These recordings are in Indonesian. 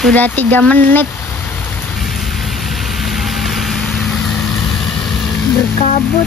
Sudah 3 menit berkabut.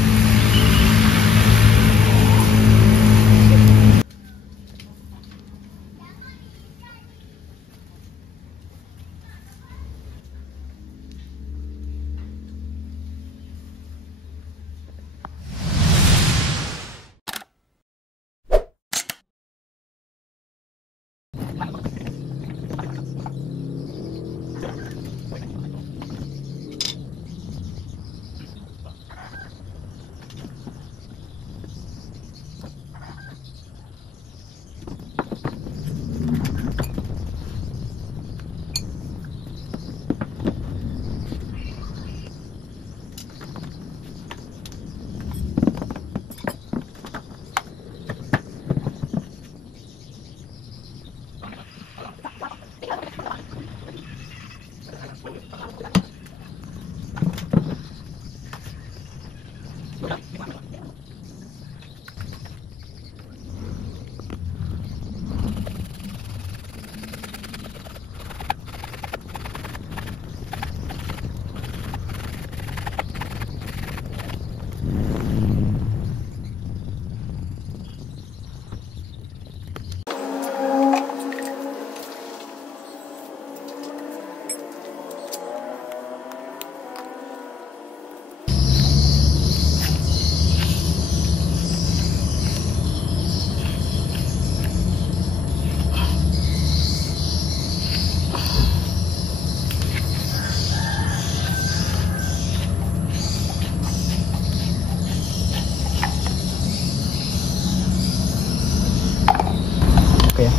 Oke,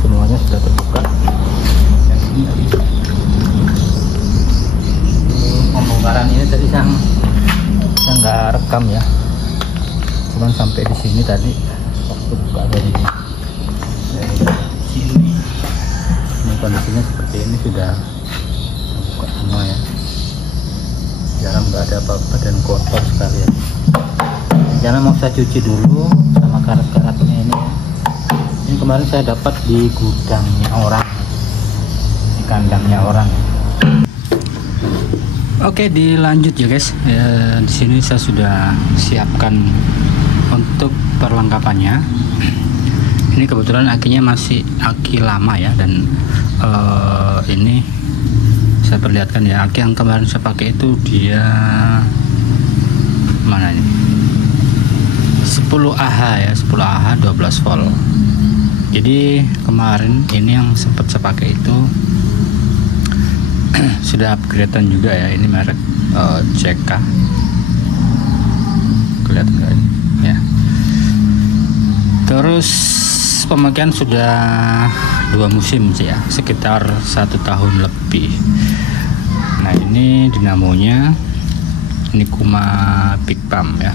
semuanya sudah terbuka. Dan ini tadi pembongkaran ini tadi saya nggak rekam ya, cuman sampai di sini tadi waktu buka dari sini. Ini kondisinya seperti ini, sudah terbuka semua ya. Jarang nggak ada apa-apa dan kotor sekali ya. Jangan mau saya cuci dulu sama karat-karatnya ini. Ini kemarin saya dapat di gudangnya orang, di kandangnya orang. Oke, dilanjut ya guys. Di sini saya sudah siapkan untuk perlengkapannya. Ini kebetulan akinya masih aki lama ya, dan ini saya perlihatkan ya, aki yang kemarin saya pakai itu dia mana ini? 10 Ah ya, 10 Ah 12 volt. Jadi kemarin ini yang sempat saya pakai itu sudah upgradean juga ya. Ini merek CK, kelihatan nggak ini ya. Terus pemakaian sudah 2 musim sih ya, sekitar 1 tahun lebih. Nah ini dinamonya, ini Kuma Big Pump ya,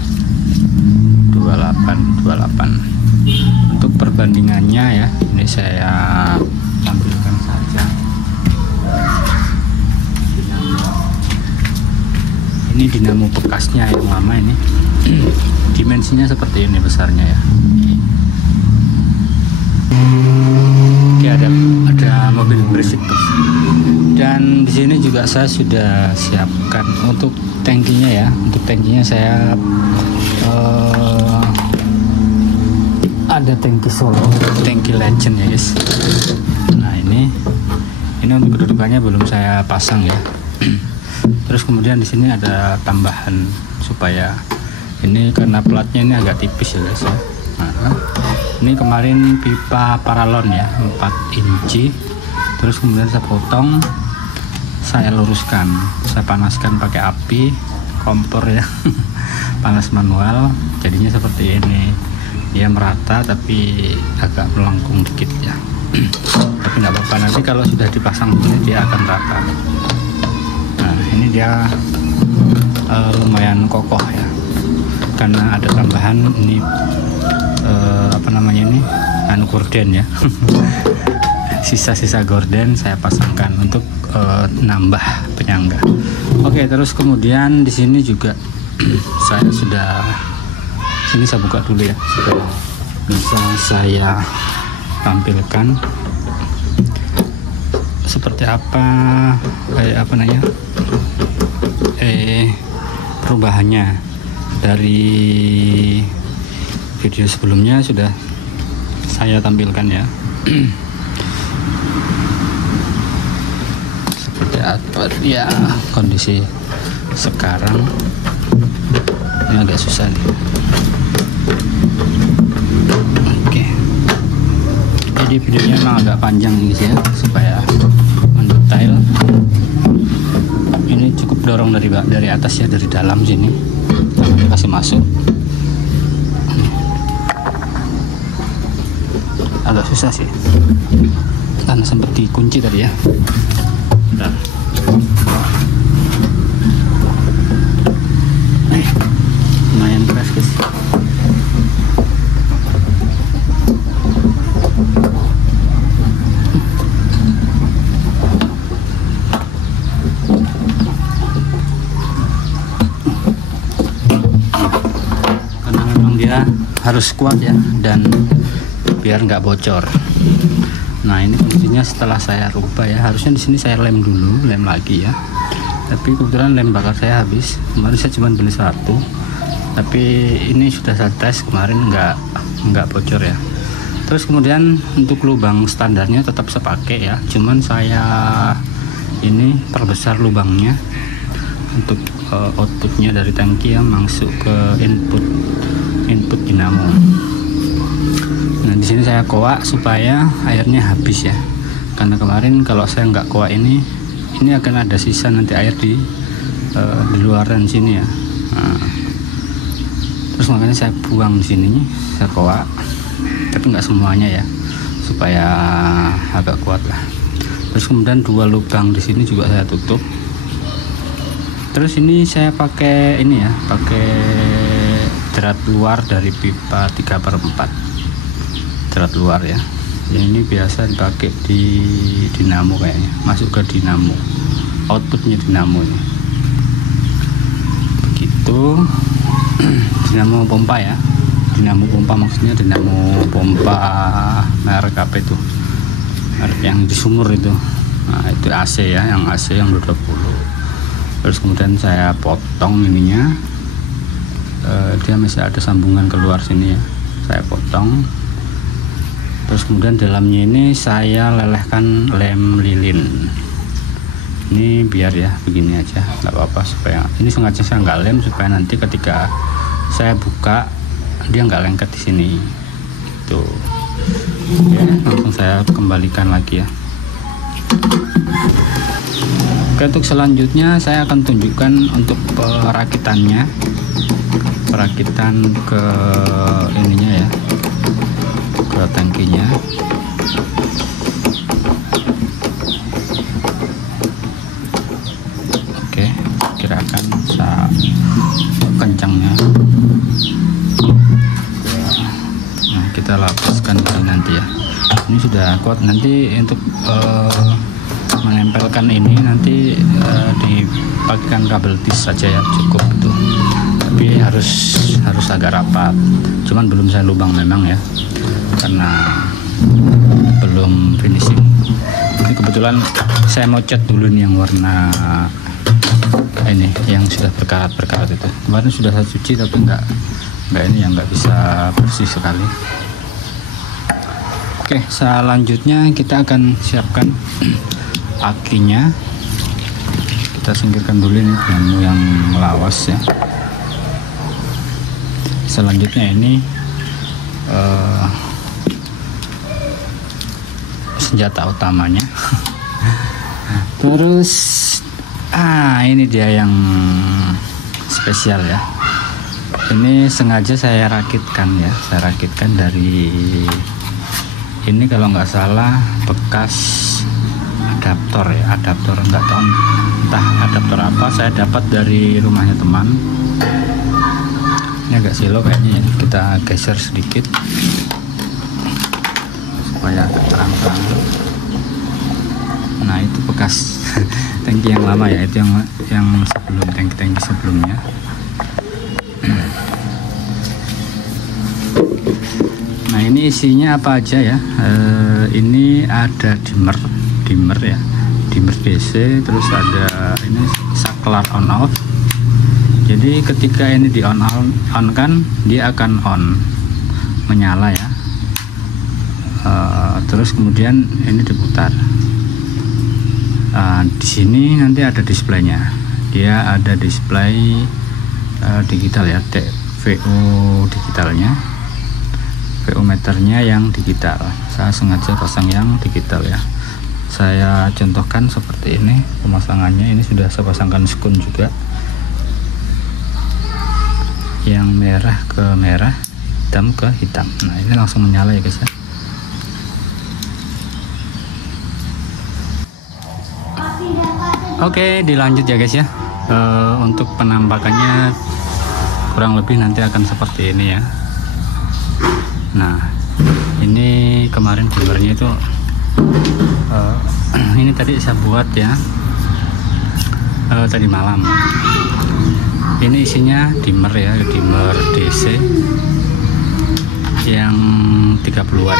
28. Untuk perbandingannya ya, ini saya tampilkan saja. Ini dinamo bekasnya yang lama ini. Dimensinya seperti ini besarnya ya. Oke, ada mobil berisik tuh. Dan di sini juga saya sudah siapkan untuk tangkinya ya. Untuk tangkinya saya ada tangki Solo, tangki Legend ya guys. Nah ini untuk kedudukannya belum saya pasang ya. Terus kemudian di sini ada tambahan supaya ini, karena platnya ini agak tipis ya guys ya. Nah, ini kemarin pipa paralon ya, 4 inci. Terus kemudian saya potong, saya luruskan, saya panaskan pakai api kompor ya. Panas manual, jadinya seperti ini. Dia merata tapi agak melengkung dikit ya. Tapi nggak apa-apa, nanti kalau sudah dipasang begini dia akan rata. Nah ini dia lumayan kokoh ya, karena ada tambahan ini apa namanya ini, gorden ya. Sisa-sisa gorden saya pasangkan untuk nambah penyangga. Oke, terus kemudian di sini juga saya sudah, ini saya buka dulu ya supaya bisa saya tampilkan. seperti apa perubahannya dari video sebelumnya sudah saya tampilkan ya. Seperti apa ya kondisi sekarang. Ini agak susah nih. Oke, jadi videonya memang agak panjang nih ya, supaya mendetail. Ini cukup dorong dari atas ya, dari dalam sini kasih masuk. Agak susah sih karena sempat dikunci tadi ya. Bentar. Lumayan keras guys. Karena memang dia harus kuat ya, dan biar nggak bocor. Nah ini kondisinya setelah saya rubah ya, harusnya di sini saya lem dulu, lem lagi ya. Tapi kebetulan lem bakar saya habis. Kemarin saya cuma beli 1, tapi ini sudah saya tes kemarin nggak bocor ya. Terus kemudian untuk lubang standarnya tetap saya pakai ya, cuman saya ini perbesar lubangnya untuk outputnya dari tangki yang masuk ke input dinamo. Nah di sini saya koak supaya airnya habis ya, karena kemarin kalau saya nggak koak ini akan ada sisa nanti air di luaran sini ya. Nah, terus makanya saya buang di sini, saya koak, tapi nggak semuanya ya, supaya agak kuat lah. Terus kemudian 2 lubang di sini juga saya tutup. Terus ini saya pakai ini ya, pakai jerat luar dari pipa 3/4. Jerat luar ya, ini biasa dipakai di dinamo kayaknya, masuk ke dinamo, outputnya dinamo ini begitu. Dinamo pompa ya, dinamo pompa maksudnya dinamo pompa merek apa itu, merek yang di sumur itu. Nah itu AC ya, yang AC yang 20. Terus kemudian saya potong ininya, dia masih ada sambungan keluar sini ya, saya potong. Terus kemudian dalamnya ini saya lelehkan lem lilin. Ini biar ya begini aja, nggak apa-apa, supaya ini sengaja saya nggak lem supaya nanti ketika saya buka dia nggak lengket di sini. Tuh, ya, langsung saya kembalikan lagi ya. Oke, untuk selanjutnya saya akan tunjukkan untuk perakitannya, perakitan ke ininya ya, ke tangkinya. Oke, gerakan kencangnya. Nah kita lapaskan ini nanti ya, ini sudah kuat. Nanti untuk menempelkan ini nanti dipakaikan kabel tis saja ya, cukup itu. Tapi harus agak rapat, cuman belum saya lubang memang ya, karena belum finishing. Ini kebetulan saya mau cat dulu nih yang warna ini, yang sudah berkarat itu. Kemarin sudah saya cuci tapi enggak ini yang nggak bisa bersih sekali. Oke, selanjutnya kita akan siapkan akinya. Kita singkirkan dulu ini yang melawas ya. Selanjutnya ini senjata utamanya. Terus ini dia yang spesial ya. Ini sengaja saya rakitkan ya, saya rakitkan dari ini, kalau nggak salah bekas adaptor ya, adaptor nggak tahu entah adaptor apa, saya dapat dari rumahnya teman. Ini agak silo kayaknya ya, kita geser sedikit supaya agak terang-terang. Nah itu bekas tangki yang lama ya, itu yang sebelum tangki sebelumnya. Nah ini isinya apa aja ya, ini ada dimmer dimmer ya, dimmer DC, terus ada ini saklar on off. Jadi ketika ini di on kan dia akan on, menyala ya. Terus kemudian ini diputar. Di sini nanti ada displaynya, dia ada display digital ya, VO digitalnya, VO meternya yang digital. Saya sengaja pasang yang digital ya. Saya contohkan seperti ini pemasangannya. Ini sudah saya pasangkan skun juga, yang merah ke merah, hitam ke hitam. Nah ini langsung menyala ya guys ya. Oke, dilanjut ya guys ya. Untuk penampakannya kurang lebih nanti akan seperti ini ya. Nah ini kemarin dimmernya itu ini tadi saya buat ya, tadi malam. Ini isinya dimmer ya, dimmer DC yang 30 watt.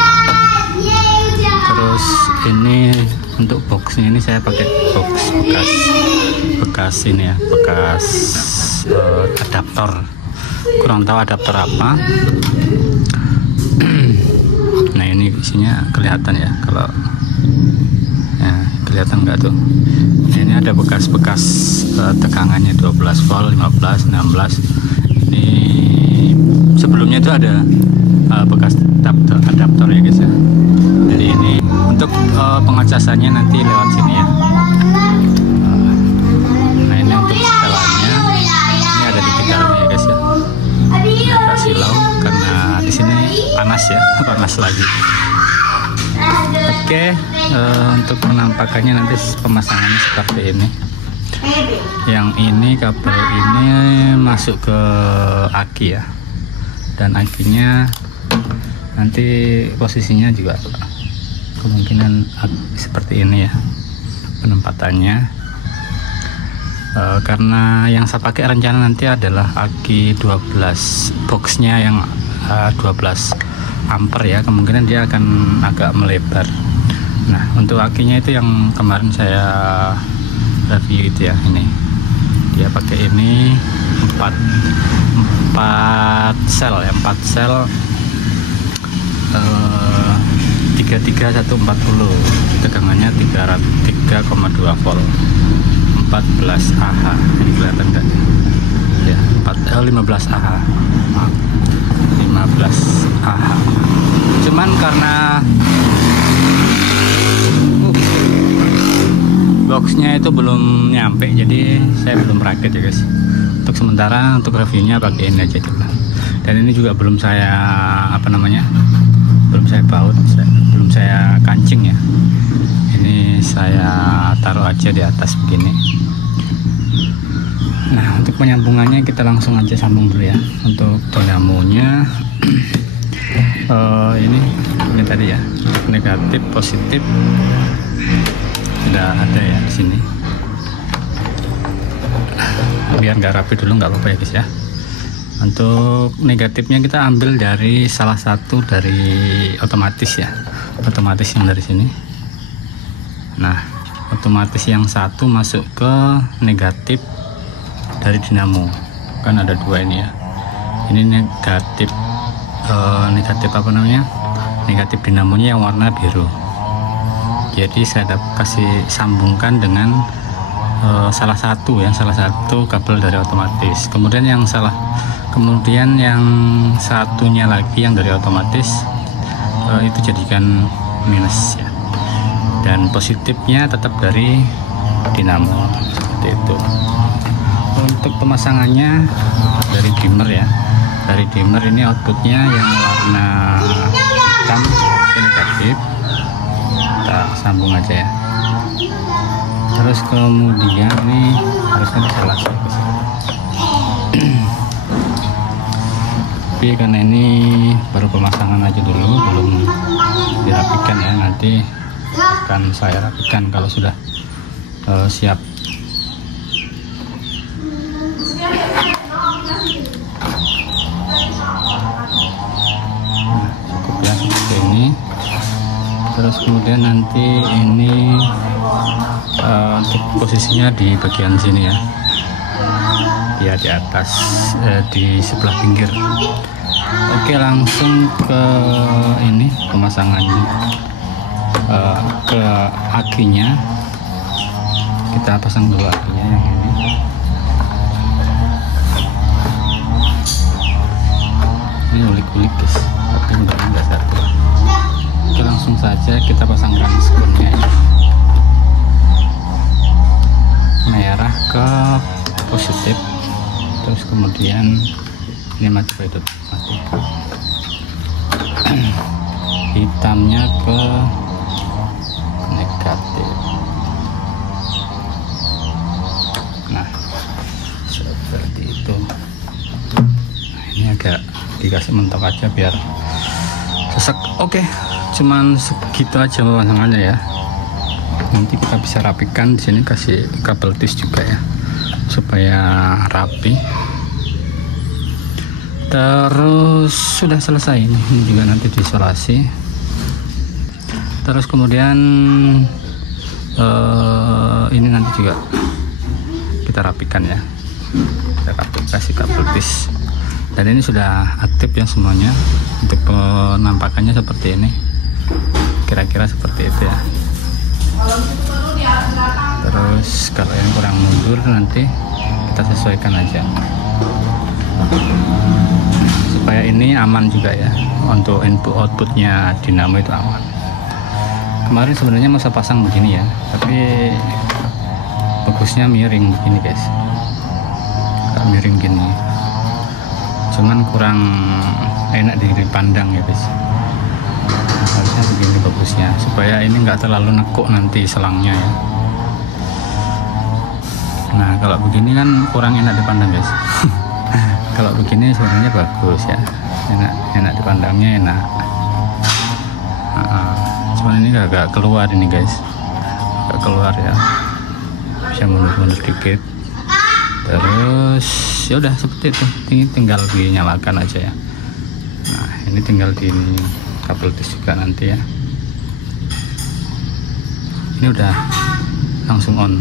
Terus ini untuk boxnya ini saya pakai box bekas ini ya, bekas adaptor, kurang tahu adaptor apa. Nah ini isinya kelihatan ya, kalau ya, kelihatan nggak tuh. Ini ada bekas-bekas tegangannya 12 volt, 15, 16. Ini sebelumnya itu ada bekas adaptor ya guys ya. Jadi ini untuk pengecasannya nanti lewat sini ya. Nah ini untuk setelannya, ini ada digitalnya ya guys ya. Ini agak silau karena di sini panas ya, panas lagi. Oke, untuk penampakannya nanti pemasangannya seperti ini. Yang ini kabel ini masuk ke aki ya, dan akinya nanti posisinya juga kemungkinan seperti ini ya penempatannya. Karena yang saya pakai rencana nanti adalah aki 12, boxnya yang 12 ampere ya, kemungkinan dia akan agak melebar. Nah untuk akinya itu yang kemarin saya review itu ya, ini dia pakai ini 4 sel ya, 4 sel 33140, tegangannya 3,2 volt, 14 Ah. Ini kelihatan enggak ya, 15 Ah, 15 Ah. Cuman karena boxnya itu belum nyampe, jadi saya belum rakit ya guys. Untuk sementara untuk reviewnya pakai ini aja coba. Dan ini juga belum saya belum saya baut, belum saya kancing ya. Ini saya taruh aja di atas begini. Nah untuk penyambungannya kita langsung aja sambung dulu ya. Untuk dinamonya ini tadi ya, negatif positif sudah ada ya di sini. Biar nggak rapi dulu nggak apa-apa ya guys ya. Untuk negatifnya kita ambil dari salah satu dari otomatis ya, otomatis yang dari sini. Nah otomatis yang satu masuk ke negatif dari dinamo, kan ada dua ini ya. Ini negatif negatif dinamonya yang warna biru. Jadi saya kasih sambungkan dengan salah satu kabel dari otomatis. Kemudian yang satunya lagi yang dari otomatis itu jadikan minus ya, dan positifnya tetap dari dinamo seperti itu. Untuk pemasangannya dari dimmer ya, dari dimmer ini outputnya yang warna hitam negatif, kita sambung aja ya. Terus kemudian ini harusnya diselesaikan tapi karena ini baru pemasangan aja dulu, belum dirapikan ya, nanti akan saya rapikan kalau sudah siap. Cukup ya seperti ini. Terus kemudian nanti ini untuk posisinya di bagian sini ya, dia di atas, di sebelah pinggir. Oke, langsung ke ini pemasangan ke akinya. Kita pasang dulu akinya yang ini ulik-ulik guys, tapi mudah-mudahan nggak satu. Oke, langsung saja kita pasangkan sekunnya ya. Merah ke positif, terus kemudian ini mati itu mati, hitamnya ke negatif. Nah, seperti itu. Nah, ini agak dikasih mentok aja biar sesek. Oke, cuman segitu aja pemasangannya ya. Nanti kita bisa rapikan di sini, kasih kabel tis juga ya supaya rapi. Terus sudah selesai ini juga nanti diisolasi. Terus kemudian ini nanti juga kita rapikan ya, kita kasih kabel tis. Dan ini sudah aktif ya semuanya. Untuk penampakannya seperti ini, kira-kira seperti itu ya. Terus kalau yang kurang mundur nanti kita sesuaikan aja supaya ini aman juga ya, untuk input outputnya dinamo itu aman. Kemarin sebenarnya mau saya pasang begini ya, tapi bagusnya miring begini guys, agak miring gini, cuman kurang enak dipandang ya guys. Harusnya begini bagusnya, supaya ini enggak terlalu nekuk nanti selangnya ya. Nah, kalau begini kan kurang enak dipandang guys. Kalau begini sebenarnya bagus ya, enak dipandangnya, enak. Cuman ini agak keluar ini guys, agak keluar ya, bisa mundur-mundur dikit. Terus ya udah seperti itu, ini tinggal dinyalakan aja ya. Nah, ini tinggal di kabel tis juga nanti ya. Ini udah langsung on.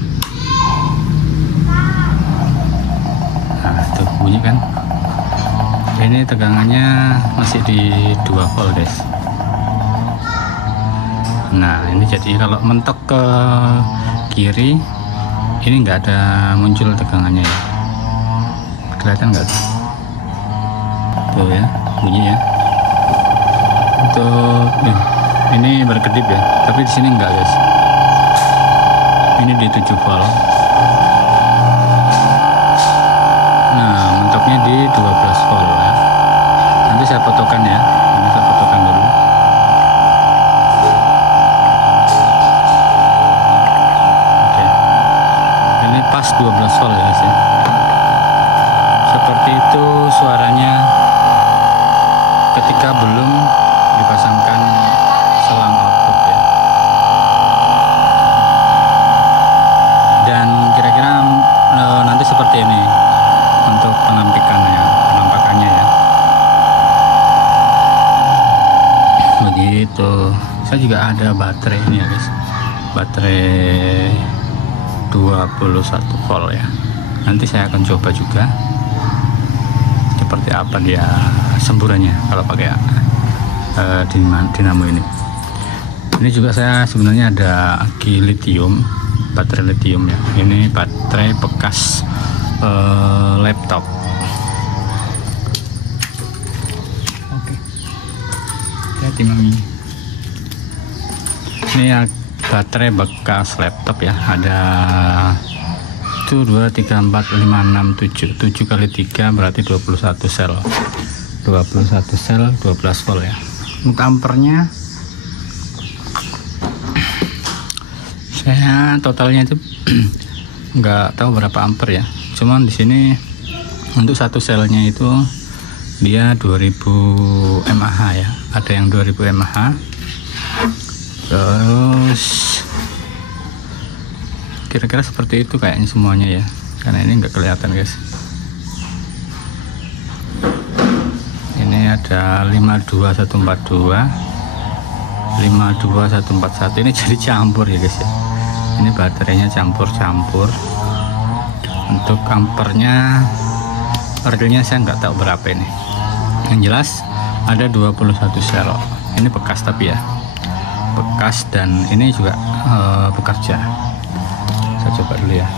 Nah, tuh bunyi kan. Ini tegangannya masih di 2 volt guys. Nah, ini jadi kalau mentok ke kiri ini enggak ada muncul tegangannya ya. Kelihatan nggak tuh ya, bunyi ya. Untuk ini berkedip ya, tapi di sini enggak guys. Ini di 7 volt. Nah, mentoknya di 12 volt ya. Nanti saya fotokan ya. Ini saya fotokan dulu. Oke. Ini pas 12 volt ya guys ya. Seperti itu suaranya ketika belum dipasangkan selang output ya. Dan kira-kira nanti seperti ini untuk penampakannya ya. Begitu. Saya juga ada baterai ini ya guys, baterai 21 volt ya. Nanti saya akan coba juga seperti apa dia semburannya kalau pakai dinamo ini. Ini juga saya sebenarnya ada aki lithium, baterai lithium ya. Ini baterai bekas laptop. Oke. Hati mami. Ini ya baterai bekas laptop ya. Ada 1, 2, 3, 4, 5, 6, 7 kali 3 berarti 21 sel 12 volt ya. Untuk ampernya saya totalnya itu nggak tahu berapa ampere ya, cuman di sini untuk satu selnya itu dia 2000 mAh ya, ada yang 2000 mAh. Terus kira-kira seperti itu kayaknya semuanya ya, karena ini nggak kelihatan guys. Ini ada 52142, 52141 ini jadi campur ya guys ya. Ini baterainya campur-campur. Untuk ampernya harganya saya nggak tahu berapa ini. Yang jelas ada 21 sel. Ini bekas tapi ya, bekas, dan ini juga bekerja. Saya coba dulu ya.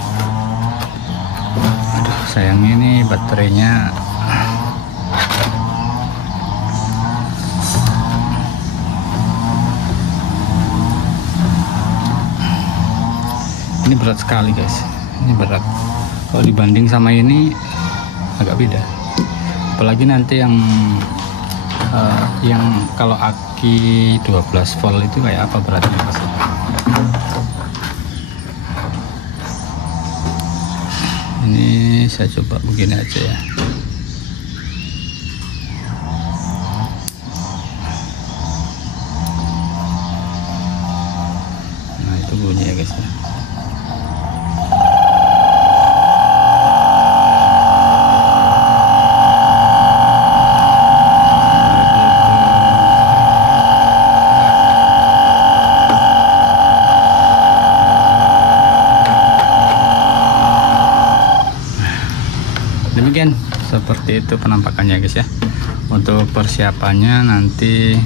Aduh, sayangnya ini baterainya ini berat sekali guys. Ini berat. Kalau dibanding sama ini agak beda. Apalagi nanti yang kalau aki 12 volt itu kayak apa beratnya pasti. Ini saya coba begini aja ya. Nah itu bunyi ya guys ya. Demikian seperti itu penampakannya guys ya. Untuk persiapannya nanti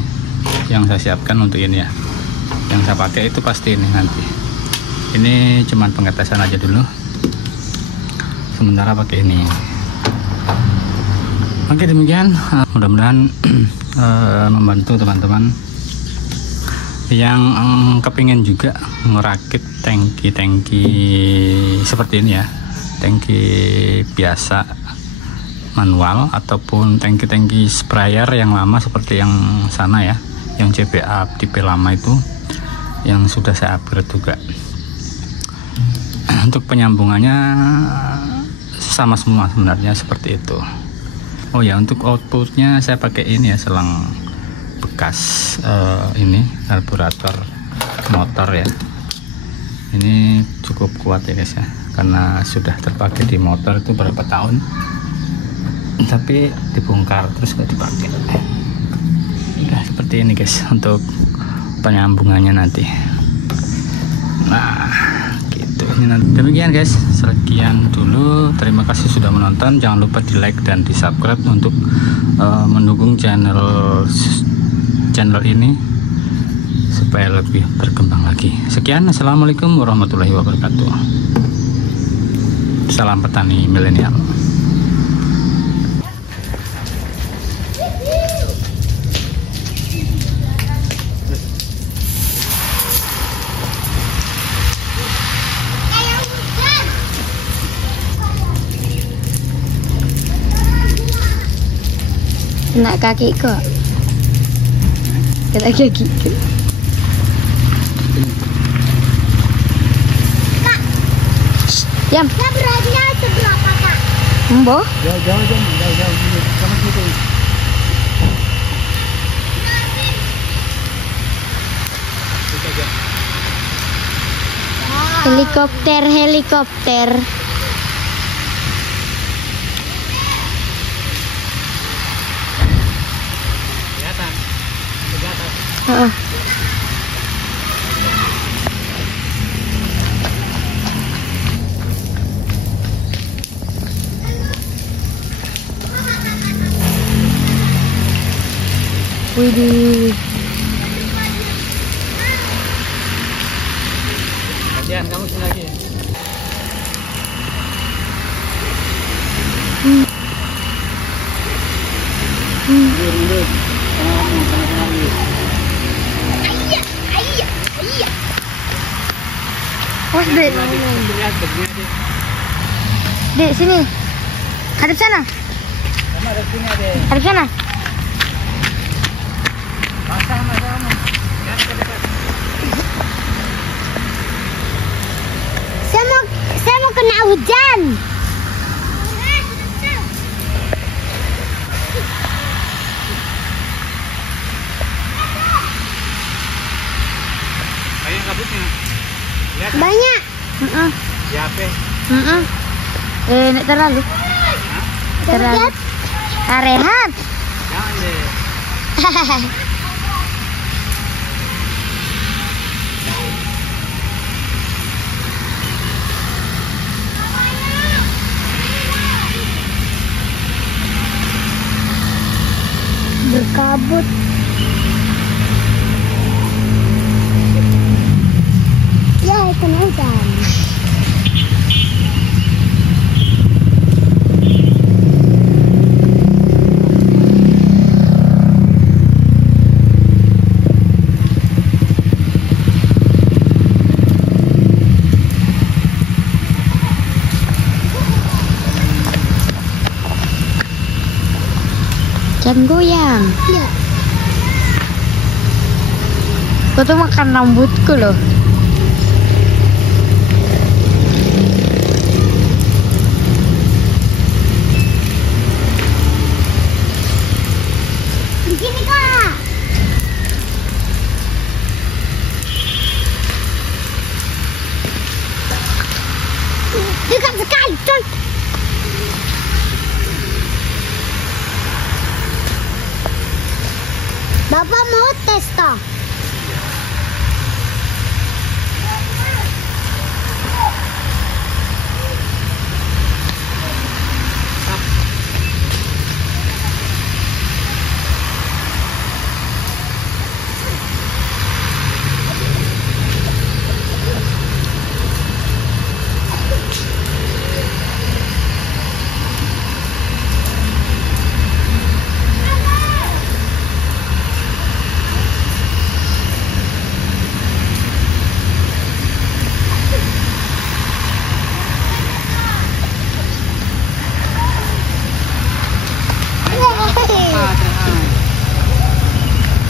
yang saya siapkan untuk ini ya, yang saya pakai itu pasti ini nanti. Ini cuman pengetesan aja dulu, sementara pakai ini. Oke demikian, mudah-mudahan membantu teman-teman yang kepingin juga merakit tangki-tangki seperti ini ya, tangki biasa manual ataupun tangki-tangki sprayer yang lama seperti yang sana ya, yang CBA tipe lama itu yang sudah saya upgrade juga. Untuk penyambungannya sama semua sebenarnya seperti itu. Oh ya, untuk outputnya saya pakai ini ya, selang bekas ini karburator motor ya. Ini cukup kuat ya guys ya, karena sudah terpakai di motor itu berapa tahun, tapi dibongkar terus gak dipakai. Nah seperti ini guys untuk penyambungannya nanti. Nah gitu, ini nanti. Demikian guys, sekian dulu, terima kasih sudah menonton. Jangan lupa di like dan di subscribe untuk mendukung channel ini supaya lebih berkembang lagi. Sekian, assalamualaikum warahmatullahi wabarakatuh. Salam petani milenial. Kena kaki kok. Kena kaki kok. Diam. Beratnya seberapa kak? Mbok? Jauh sama situ. Helikopter. Heeh. Widih. Gantian, kamu sini lagi. Mundur. Iya. Oh, Dek, sini. Hadap sana. Hadap sana. Saya mau kena hujan. Banyak kabutnya. Lihat. Banyak. Siapa? Nek terlalu. Terlalu. Rehat. Jangan deh. kabut. Ya, kena hujan. Jangan goyang. Iya. Kau tuh makan rambutku loh. Di sini kak. Dekat sekali, John. Bapak mau tes toh?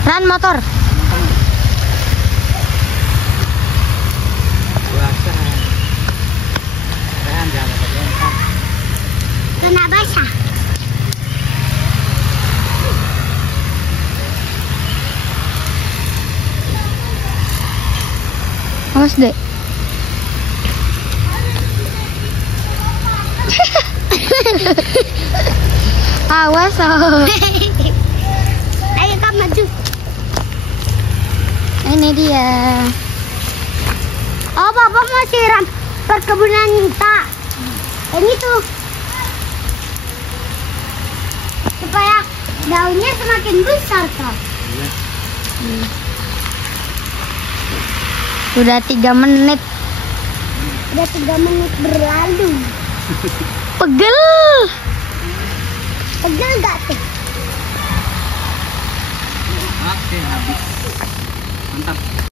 Ran motor. Kena basah. Awas dek. Awas oh. Ayo kak maju. Ini dia. Oh, Bapak mau siram perkebunan kita. Ini tuh. Supaya daunnya semakin besar, Kak. Iya. Udah 3 menit. Udah 3 menit berlalu. Pegel. Pegel gak tuh? Oke, habis. Mantap.